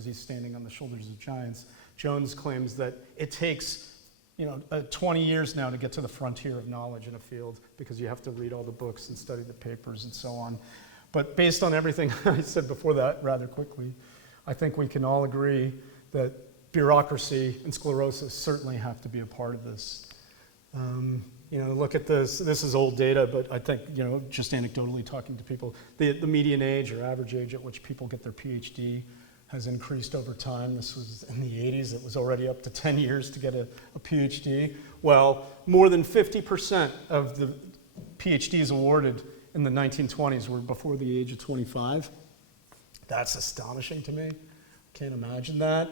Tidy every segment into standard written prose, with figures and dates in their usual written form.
because he's standing on the shoulders of giants. Jones claims that it takes 20 years now to get to the frontier of knowledge in a field because you have to read all the books and study the papers and so on. But based on everything I said before that rather quickly, I think we can all agree that bureaucracy and sclerosis certainly have to be a part of this. Look at this. This is old data, but I think, just anecdotally talking to people, the median age or average age at which people get their PhD has increased over time. This was in the 80s. It was already up to 10 years to get a PhD. Well, more than 50% of the PhDs awarded in the 1920s were before the age of 25. That's astonishing to me. Can't imagine that.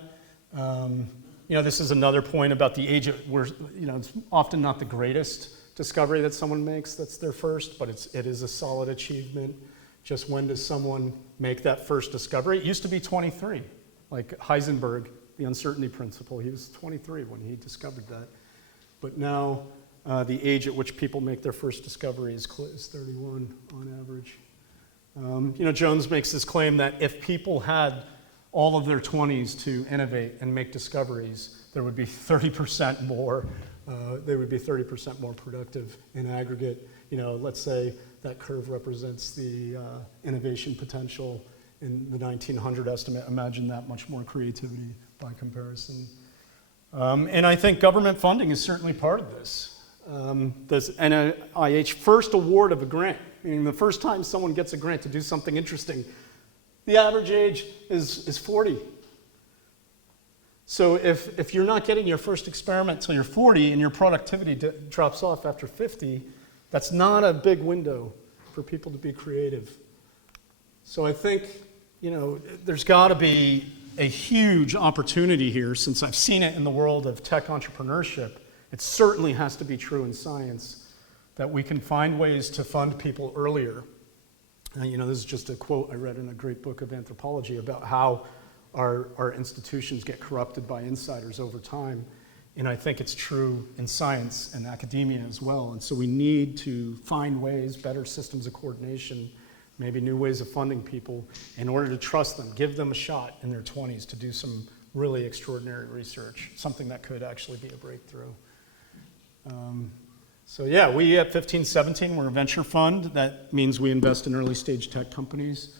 This is another point about the age where, it's often not the greatest discovery that someone makes that's their first, but it is a solid achievement. Just when does someone make that first discovery? It used to be 23, like Heisenberg, the uncertainty principle. He was 23 when he discovered that. But now the age at which people make their first discovery is 31 on average. Jones makes this claim that if people had all of their 20s to innovate and make discoveries, there would be 30% more. They would be 30% more productive in aggregate. Let's say that curve represents the innovation potential in the 1900 estimate. Imagine that much more creativity by comparison. And I think government funding is certainly part of this. This NIH first award of a grant, meaning the first time someone gets a grant to do something interesting, the average age is 40. So if you're not getting your first experiment till you're 40 and your productivity drops off after 50, that's not a big window for people to be creative. So I think, there's got to be a huge opportunity here, since I've seen it in the world of tech entrepreneurship. It certainly has to be true in science, that we can find ways to fund people earlier. This is just a quote I read in a great book of anthropology about how our institutions get corrupted by insiders over time. And I think it's true in science and academia as well. And so we need to find ways, better systems of coordination, maybe new ways of funding people in order to trust them, give them a shot in their 20s to do some really extraordinary research, something that could actually be a breakthrough. We at 1517, we're a venture fund. That means we invest in early stage tech companies.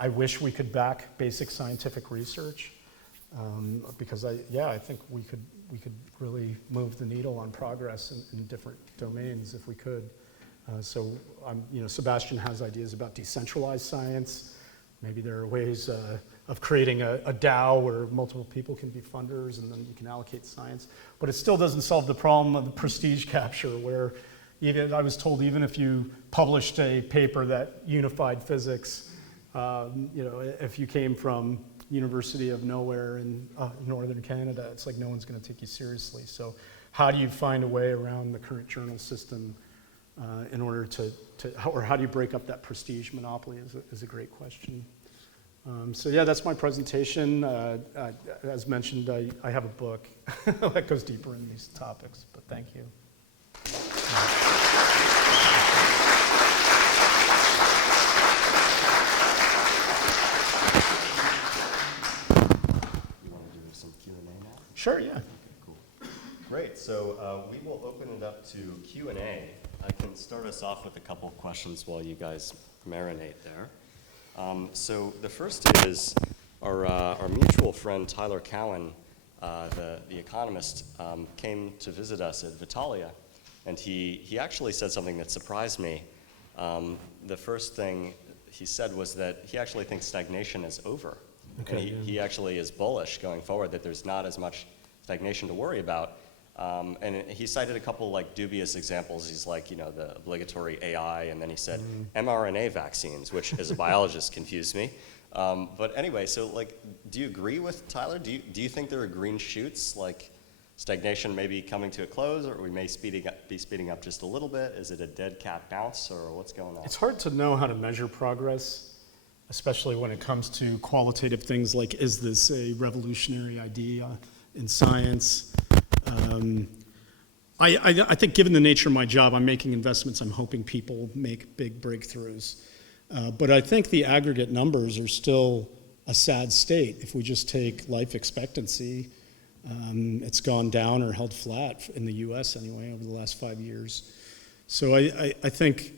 I wish we could back basic scientific research because I think we could really move the needle on progress in different domains if we could. Sebastian has ideas about decentralized science. Maybe there are ways of creating a DAO where multiple people can be funders and then you can allocate science. But it still doesn't solve the problem of the prestige capture, where I was told even if you published a paper that unified physics, if you came from University of Nowhere in northern Canada, it's like no one's going to take you seriously. So how do you find a way around the current journal system in order or how do you break up that prestige monopoly is a great question. That's my presentation. As mentioned, I have a book that goes deeper in these topics, but thank you. You want to do some Q&A now? Sure, yeah. Okay, cool. Great, so we will open it up to Q&A. I can start us off with a couple of questions while you guys marinate there. So the first is our mutual friend Tyler Cowen, the economist, came to visit us at Vitalia, and he actually said something that surprised me. The first thing he said was that he actually thinks stagnation is over. Okay, and he actually is bullish going forward, that there's not as much stagnation to worry about. And he cited a couple dubious examples. He's like, the obligatory AI, and then he said mRNA vaccines, which as a biologist confused me. But anyway, so do you agree with Tyler? Do you think there are green shoots, like stagnation may be coming to a close, or we may be speeding up just a little bit? Is it a dead cat bounce, or what's going on? It's hard to know how to measure progress, especially when it comes to qualitative things like, is this a revolutionary idea in science? I think given the nature of my job, I'm making investments, I'm hoping people make big breakthroughs. But I think the aggregate numbers are still a sad state. If we just take life expectancy, it's gone down or held flat in the US anyway over the last 5 years. So I think,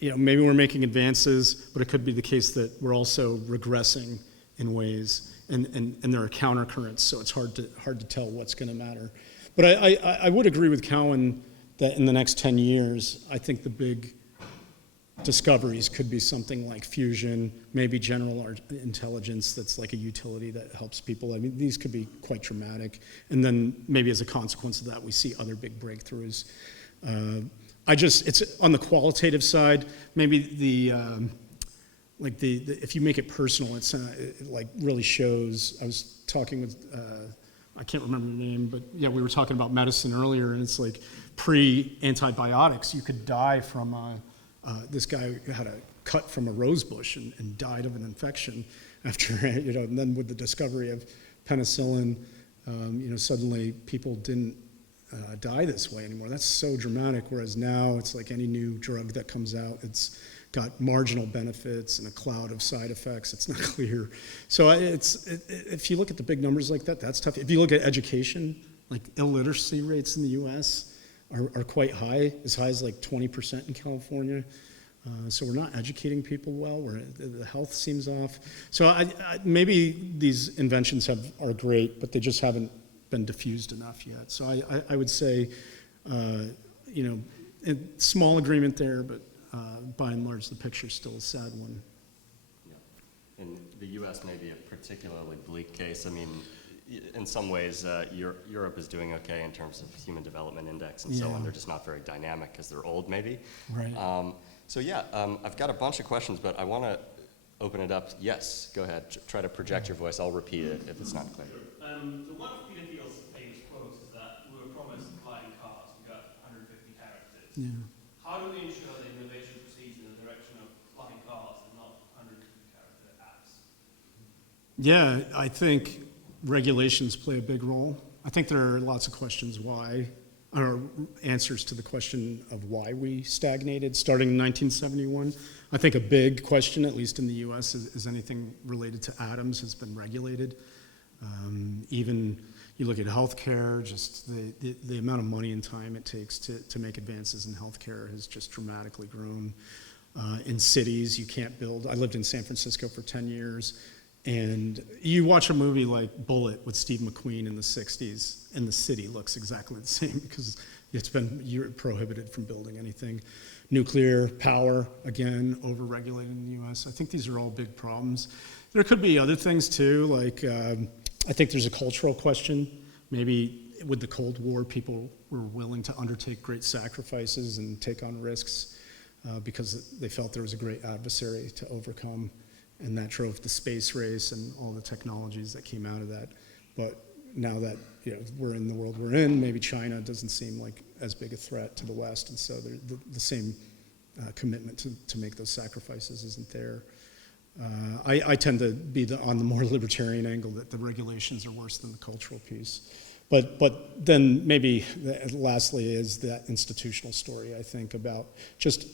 maybe we're making advances, but it could be the case that we're also regressing in ways, and there are countercurrents, so it's hard to tell what's going to matter. But I would agree with Cowan that in the next 10 years, I think the big discoveries could be something like fusion, maybe general intelligence that's like a utility that helps people. I mean, these could be quite dramatic. And then maybe as a consequence of that, we see other big breakthroughs. It's on the qualitative side, maybe if you make it personal, it like really shows. I was talking with, I can't remember the name, but yeah, we were talking about medicine earlier, and it's like pre-antibiotics, you could die from this guy had a cut from a rose bush and died of an infection after, and then with the discovery of penicillin, suddenly people didn't die this way anymore. That's so dramatic, whereas now it's like any new drug that comes out, it's got marginal benefits and a cloud of side effects. It's not clear. So if you look at the big numbers like that, that's tough. If you look at education, like illiteracy rates in the US are quite high as like 20% in California. So we're not educating people well. The health seems off. So maybe these inventions are great, but they just haven't been diffused enough yet. So I would say, small agreement there, but by and large, the picture's still a sad one. Yeah. In the U.S., maybe a particularly bleak case. I mean, in some ways, Europe is doing okay in terms of Human Development Index and so on. They're just not very dynamic because they're old, maybe. Right. I've got a bunch of questions, but I want to open it up. Yes, go ahead. Try to project your voice. I'll repeat it if it's not clear. So one of Peter Thiel's famous quotes is that we were promised flying cars. We got 150 characters. Yeah. How do we ensure that innovation proceeds in the direction of flying cars and not 150 character apps? Yeah, I think regulations play a big role. I think there are lots of questions why, or answers to the question of why we stagnated starting in 1971. I think a big question, at least in the US, is anything related to atoms has been regulated. Even you look at healthcare, just the amount of money and time it takes to make advances in healthcare has just dramatically grown. In cities, you can't build. I lived in San Francisco for 10 years, and you watch a movie like Bullet with Steve McQueen in the 60s, and the city looks exactly the same because you're prohibited from building anything. Nuclear power, again, over-regulated in the US. I think these are all big problems. There could be other things too, like I think there's a cultural question. Maybe with the Cold War, people were willing to undertake great sacrifices and take on risks because they felt there was a great adversary to overcome, and that drove the space race and all the technologies that came out of that. But now that we're in the world we're in, maybe China doesn't seem like as big a threat to the West, and so the same commitment to make those sacrifices isn't there. I tend to be on the more libertarian angle that the regulations are worse than the cultural piece. But then maybe lastly is that institutional story, I think, about just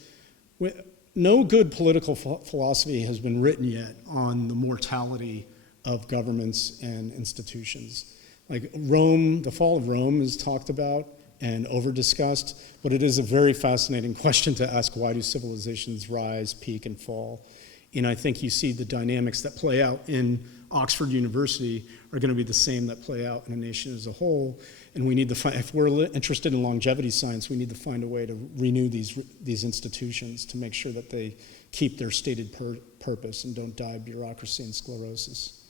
no good political philosophy has been written yet on the mortality of governments and institutions. Like Rome, the fall of Rome is talked about and over-discussed, but it is a very fascinating question to ask, why do civilizations rise, peak, and fall? And I think you see the dynamics that play out in Oxford University are going to be the same that play out in a nation as a whole. And we need to find, if we're interested in longevity science, we need to find a way to renew these institutions to make sure that they keep their stated purpose and don't die of bureaucracy and sclerosis.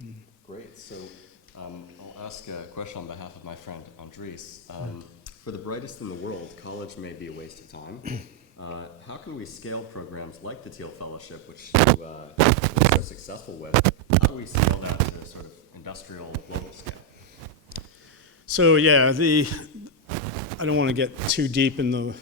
Amen. Great. So I'll ask a question on behalf of my friend Andres. For the brightest in the world, college may be a waste of time. How can we scale programs like the Thiel Fellowship, which you are so successful with? How do we scale that to sort of industrial global scale? So yeah, I don't want to get too deep in the